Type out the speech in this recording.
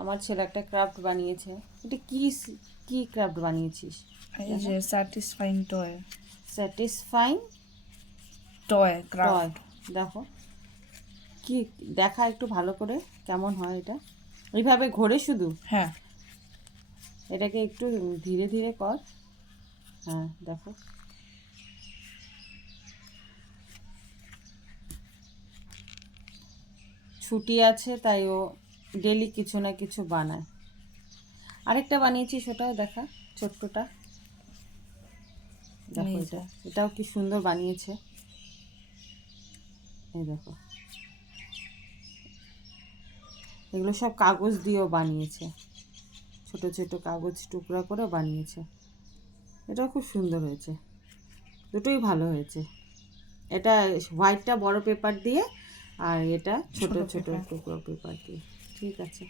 আমার ছেলে একটা ক্রাফট বানিয়েছে। এটা কি ক্রাফট বানিয়েছিস? এই যে satisfying toy satisfying toy toy. Craft. দেখো কি, দেখা একটু ভালো করে কেমন হয় এটা। এইভাবে ঘোরে শুধু, হ্যাঁ, এটাকে একটু ধীরে ধীরে কর। হ্যাঁ দেখো, ছুটি আছে তাই ও ডেলি কিছু না কিছু বানায়। আরেকটা বানিয়েছি, সেটাও দেখা, ছোট্টটা দেখো। এই যে এটাও কি সুন্দর বানিয়েছে। এই দেখো, এগুলো সব কাগজ দিয়েও বানিয়েছে, ছোট ছোট কাগজ টুকরা করে বানিয়েছে। এটাও খুব সুন্দর হয়েছে, দুটোই ভালো হয়েছে। এটা হোয়াইটটা বড় পেপার দিয়ে, আর এটা ছোট ছোট ছোট পেপার। টুকরো পেপার দিয়ে। ঠিক আছে।